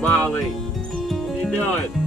Molly, what are you doing?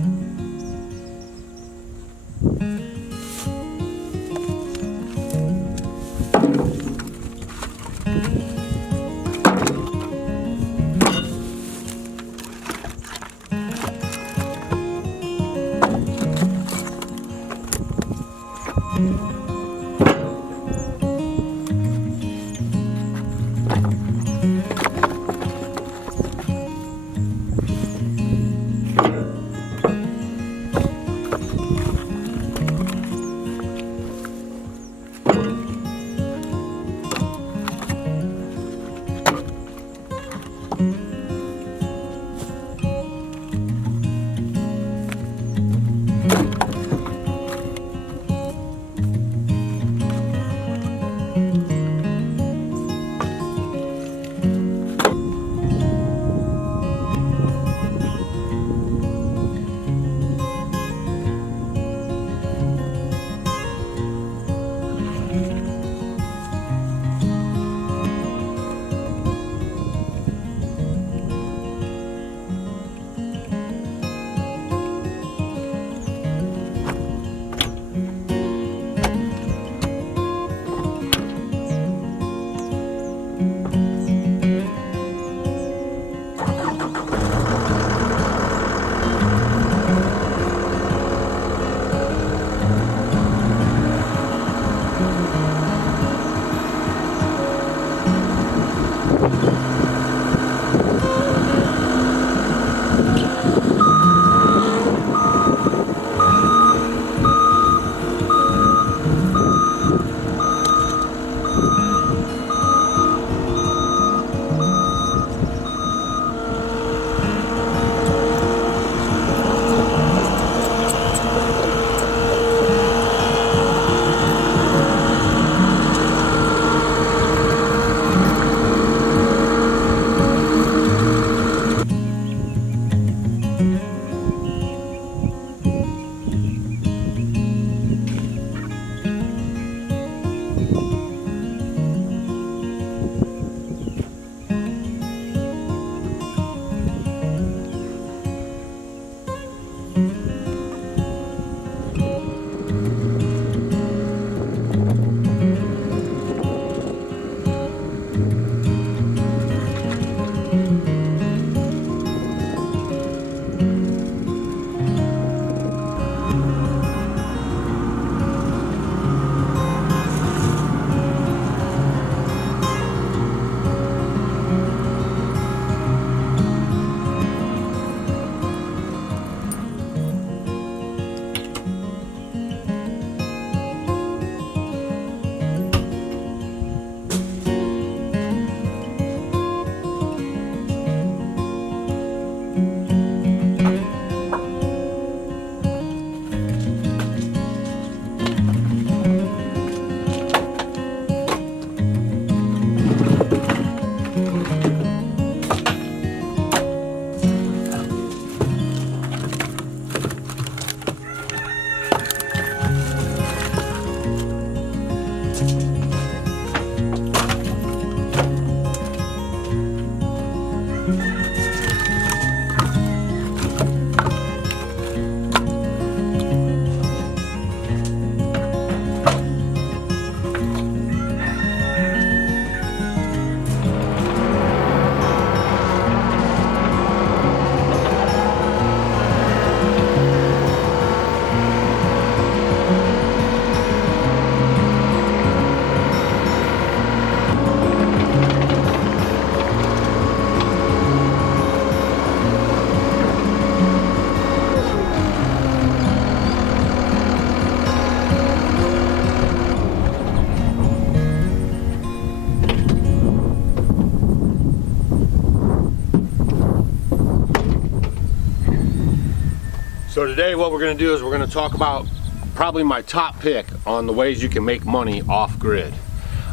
So today what we're going to do is we're going to talk about probably my top pick on the ways you can make money off grid.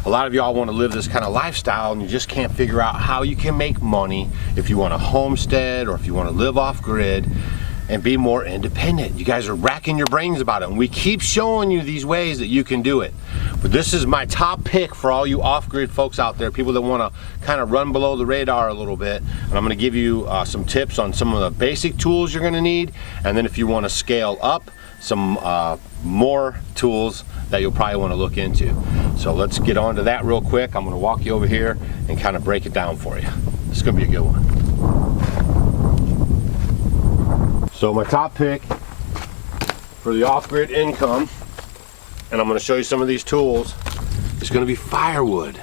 A lot of y'all want to live this kind of lifestyle and you just can't figure out how you can make money if you want to homestead or if you want to live off grid. and be more independent. You guys are racking your brains about it, and we keep showing you these ways that you can do it. But this is my top pick for all you off-grid folks out there, people that want to kind of run below the radar a little bit. And I'm going to give you some tips on some of the basic tools you're going to need, and then if you want to scale up, some more tools that you'll probably want to look into. So let's get on to that real quick. I'm going to walk you over here and kind of break it down for you. It's going to be a good one. So my top pick for the off-grid income, and I'm going to show you some of these tools, is going to be firewood.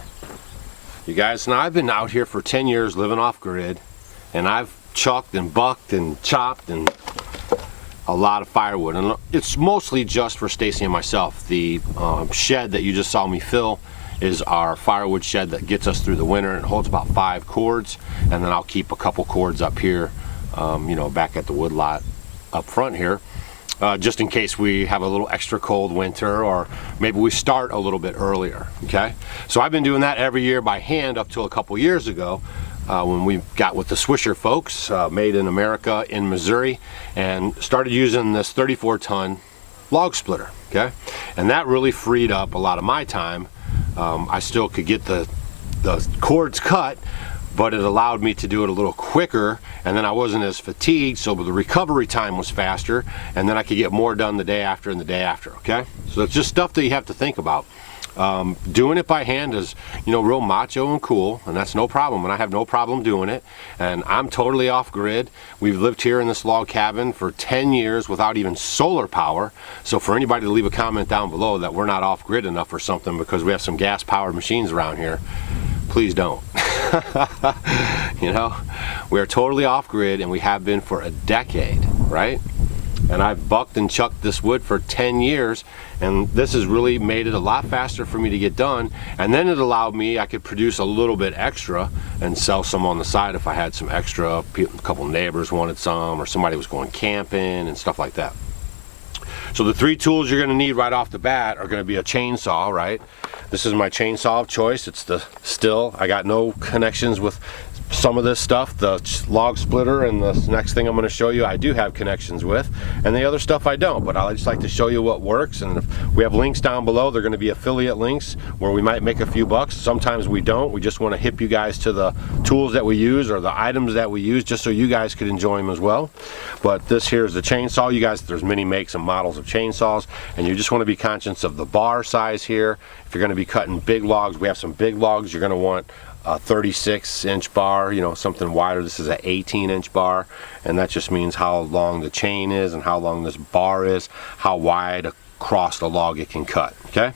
You guys, now I've been out here for 10 years living off-grid, and I've chucked and bucked and chopped and a lot of firewood, and it's mostly just for Stacy and myself. The shed that you just saw me fill is our firewood shed that gets us through the winter. It holds about 5 cords, and then I'll keep a couple cords up here, you know, back at the wood lot up front here, just in case we have a little extra cold winter, or maybe we start a little bit earlier. Okay, so I've been doing that every year by hand up till a couple years ago, when we got with the Swisher folks, made in America in Missouri, and started using this 34-ton log splitter. Okay, and that really freed up a lot of my time. I still could get the cords cut, but it allowed me to do it a little quicker, and then I wasn't as fatigued, so the recovery time was faster, and then I could get more done the day after and the day after. Okay, so it's just stuff that you have to think about. Doing it by hand is, you know, real macho and cool, and that's no problem, and I have no problem doing it, and I'm totally off grid. We've lived here in this log cabin for 10 years without even solar power, so for anybody to leave a comment down below that we're not off grid enough or something because we have some gas powered machines around here, please don't. You know, we are totally off grid, and we have been for a decade, right? And I've bucked and chucked this wood for 10 years, and this has really made it a lot faster for me to get done. And then it allowed me, I could produce a little bit extra and sell some on the side if I had some extra. A couple neighbors wanted some, or somebody was going camping and stuff like that. So the 3 tools you're going to need right off the bat are going to be a chainsaw, right? This is my chainsaw of choice. It's the Stihl. I got no connections with some of this stuff. The log splitter and the next thing I'm going to show you I do have connections with, and the other stuff I don't, but I just like to show you what works. And if we have links down below, they're going to be affiliate links where we might make a few bucks. Sometimes we don't. We just want to hip you guys to the tools that we use or the items that we use, just so you guys could enjoy them as well. But this here is the chainsaw. You guys, there's many makes and models of chainsaws, and you just want to be conscious of the bar size here. If you're going to be cutting big logs, we have some big logs, you're going to want a 36-inch bar, you know, something wider. This is an 18-inch bar, and that just means how long the chain is and how long this bar is, how wide across the log it can cut. Okay,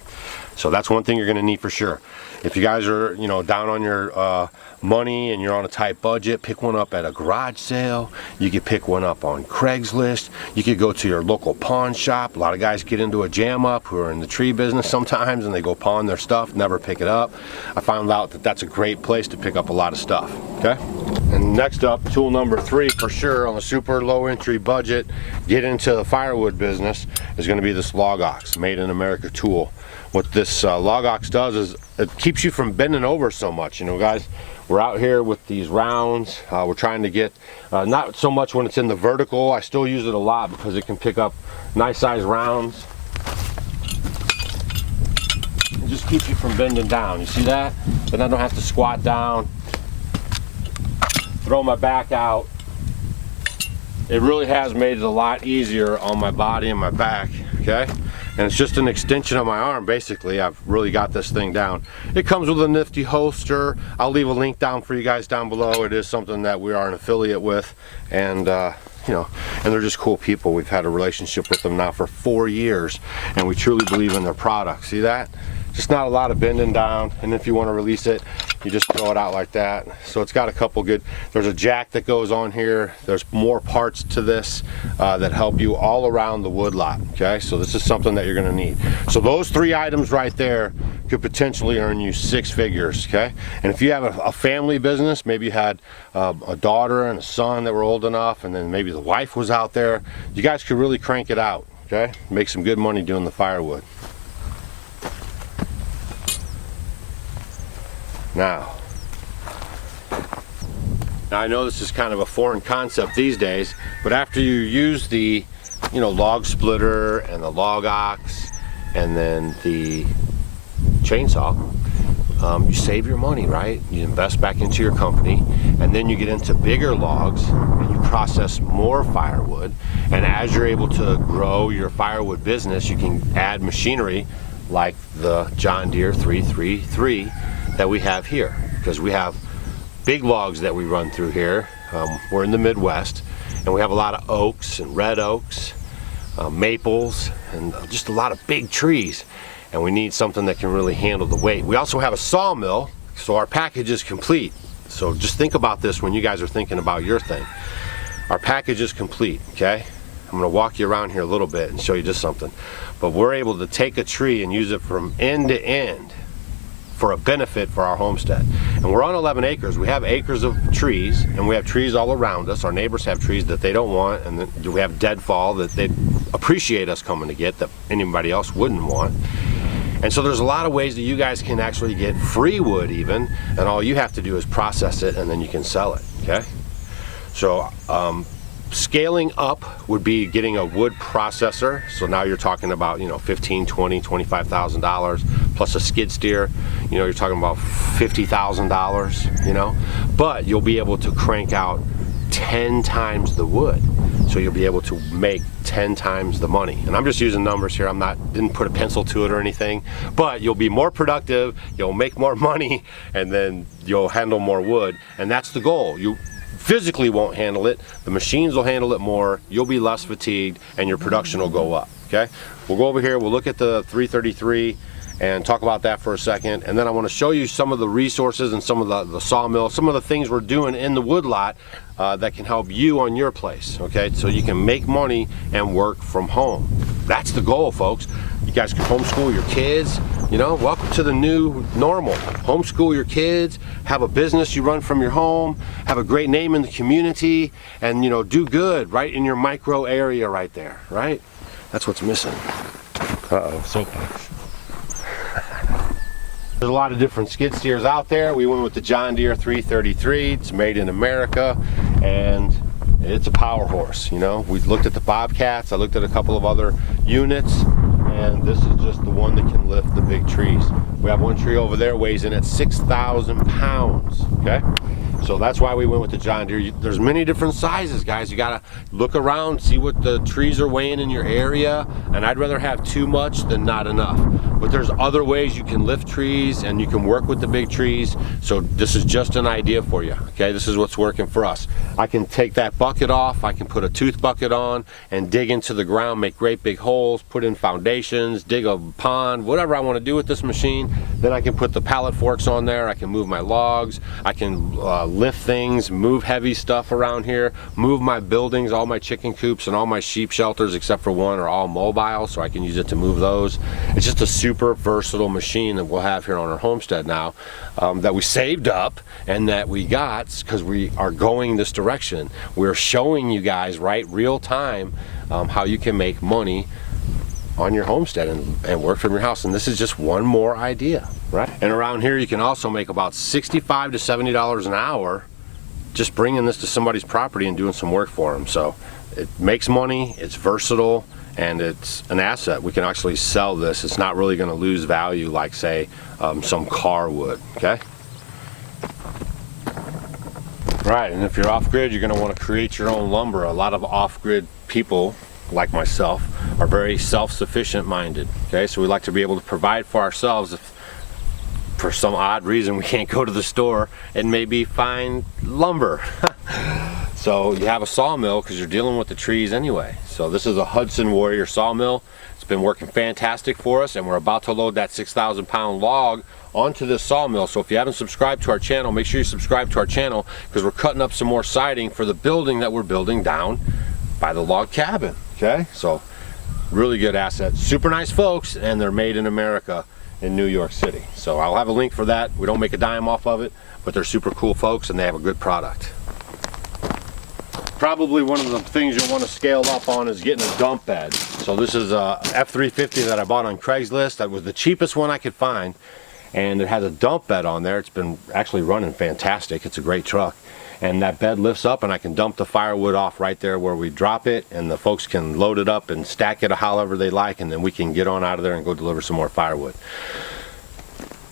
so that's one thing you're going to need for sure. If you guys are, you know, down on your money and you're on a tight budget, pick one up at a garage sale. You could pick one up on Craigslist. You could go to your local pawn shop. A lot of guys get into a jam up who are in the tree business sometimes, and they go pawn their stuff, never pick it up. I found out that that's a great place to pick up a lot of stuff. Okay, and next up, tool number 3 for sure on the super low entry budget, get into the firewood business, is going to be this log ox, made in America tool. What this log ox does is it keeps you from bending over so much. You know, guys, we're out here with these rounds. We're trying to get, not so much when it's in the vertical. I still use it a lot because it can pick up nice size rounds. It just keeps you from bending down. You see that? Then I don't have to squat down, throw my back out. It really has made it a lot easier on my body and my back. Okay, and it's just an extension of my arm. Basically, I've really got this thing down. It comes with a nifty holster. I'll leave a link down for you guys down below. It is something that we are an affiliate with, and you know, and they're just cool people. We've had a relationship with them now for 4 years, and we truly believe in their product. See that? Just not a lot of bending down, and if you want to release it, you just throw it out like that. So it's got a couple good, there's a jack that goes on here. There's more parts to this that help you all around the wood lot. Okay, so this is something that you're going to need. So those 3 items right there could potentially earn you 6 figures. Okay, and if you have a family business, maybe you had a daughter and a son that were old enough, and then maybe the wife was out there, you guys could really crank it out. Okay, make some good money doing the firewood. Now, Now I know this is kind of a foreign concept these days, but after you use the, you know, log splitter and the log ox and then the chainsaw, you save your money, right? You invest back into your company, and then you get into bigger logs and you process more firewood. And as you're able to grow your firewood business, you can add machinery like the John Deere 333 that we have here, because we have big logs that we run through here. We're in the Midwest, and we have a lot of oaks and red oaks, maples, and just a lot of big trees. And we need something that can really handle the weight. We also have a sawmill, so our package is complete. So just think about this when you guys are thinking about your thing. Our package is complete, okay? I'm gonna walk you around here a little bit and show you just something. But we're able to take a tree and use it from end to end for a benefit for our homestead. And we're on 11 acres. We have acres of trees, and we have trees all around us. Our neighbors have trees that they don't want, and then we have deadfall that they appreciate us coming to get that anybody else wouldn't want. And so there's a lot of ways that you guys can actually get free wood even, and all you have to do is process it and then you can sell it, okay? So scaling up would be getting a wood processor. So now you're talking about, you know, $15,000, $20,000, $25,000 plus a skid steer. You know, you're talking about $50,000, you know, but you'll be able to crank out 10 times the wood. So you'll be able to make 10 times the money. And I'm just using numbers here. Didn't put a pencil to it or anything, but you'll be more productive, you'll make more money, and then you'll handle more wood. And that's the goal. You physically won't handle it. The machines will handle it more. You'll be less fatigued, and your production will go up, okay? We'll go over here, we'll look at the 333 and talk about that for a second. And then I want to show you some of the resources and some of the sawmill, some of the things we're doing in the wood lot that can help you on your place, okay? So you can make money and work from home. That's the goal, folks. You guys can homeschool your kids. You know, welcome to the new normal. Homeschool your kids, have a business you run from your home, have a great name in the community, and, you know, do good right in your micro area right there, right? That's what's missing. Uh-oh, soapbox. There's a lot of different skid steers out there. We went with the John Deere 333. It's made in America, and it's a power horse. You know, we looked at the Bobcats. I looked at a couple of other units, and this is just the one that can lift the big trees. We have one tree over there weighs in at 6,000 pounds, okay? So that's why we went with the John Deere. There's many different sizes, guys. You gotta look around, see what the trees are weighing in your area, and I'd rather have too much than not enough. But there's other ways you can lift trees and you can work with the big trees. So this is just an idea for you, okay? This is what's working for us. I can take that bucket off, I can put a tooth bucket on and dig into the ground, make great big holes, put in foundations, dig a pond, whatever I want to do with this machine. Then I can put the pallet forks on there, I can move my logs, I can lift things, move heavy stuff around here, move my buildings. All my chicken coops and all my sheep shelters except for one are all mobile, so I can use it to move those. It's just a super versatile machine that we'll have here on our homestead now, that we saved up and that we got because we are going this direction. We're showing you guys right real time how you can make money on your homestead and work from your house. And this is just one more idea, right? And around here you can also make about $65 to $70 an hour just bringing this to somebody's property and doing some work for them. So it makes money, it's versatile, and it's an asset. We can actually sell this. It's not really going to lose value like, say, some car would, okay? Right, and if you're off-grid, you're going to want to create your own lumber. A lot of off-grid people, like myself, are very self-sufficient minded, okay? So we like to be able to provide for ourselves. If for some odd reason we can't go to the store and maybe find lumber. So you have a sawmill because you're dealing with the trees anyway. So this is a Hudson Warrior sawmill. It's been working fantastic for us, and we're about to load that 6,000 pound log onto this sawmill. So if you haven't subscribed to our channel, make sure you subscribe to our channel because we're cutting up some more siding for the building that we're building down by the log cabin, okay? So really good asset. Super nice folks, and they're made in America in New York City. So I'll have a link for that. We don't make a dime off of it, but they're super cool folks and they have a good product. Probably one of the things you'll want to scale up on is getting a dump bed. So this is a F350 that I bought on Craigslist. That was the cheapest one I could find. and it has a dump bed on there. It's been actually running fantastic. It's a great truck. And that bed lifts up and I can dump the firewood off right there where we drop it, and the folks can load it up and stack it however they like, and then we can get on out of there and go deliver some more firewood.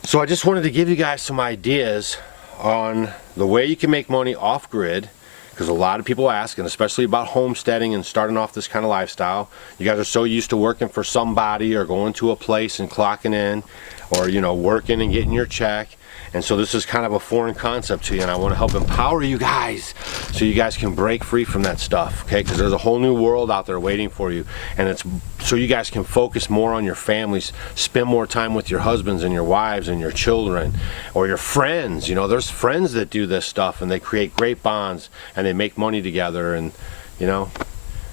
So I just wanted to give you guys some ideas on the way you can make money off grid, because a lot of people ask, and especially about homesteading and starting off this kind of lifestyle. You guys are so used to working for somebody or going to a place and clocking in, or you know, working and getting your check. And so this is kind of a foreign concept to you, and I want to help empower you guys so you guys can break free from that stuff, okay? Because there's a whole new world out there waiting for you, and it's so you guys can focus more on your families, spend more time with your husbands and your wives and your children, or your friends. You know, there's friends that do this stuff and they create great bonds and they make money together, and you know,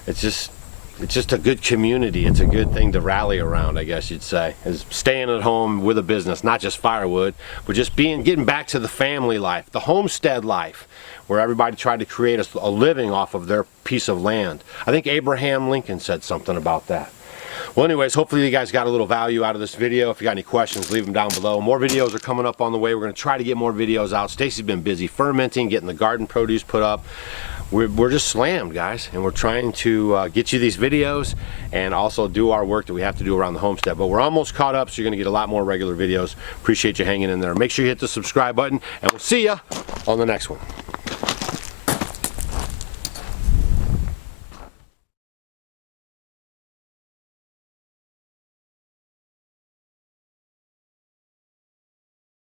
it's just a good community. It's a good thing to rally around, I guess you'd say, is staying at home with a business, not just firewood, but just getting back to the family life, the homestead life, where everybody tried to create a living off of their piece of land. I think Abraham Lincoln said something about that. Well, anyways, hopefully you guys got a little value out of this video. If you got any questions, leave them down below. More videos are coming up on the way. We're going to try to get more videos out. Stacy's been busy fermenting, getting the garden produce put up. We're just slammed, guys, and we're trying to get you these videos and also do our work that we have to do around the homestead. But we're almost caught up, so you're going to get a lot more regular videos. Appreciate you hanging in there. Make sure you hit the subscribe button, and we'll see ya on the next one.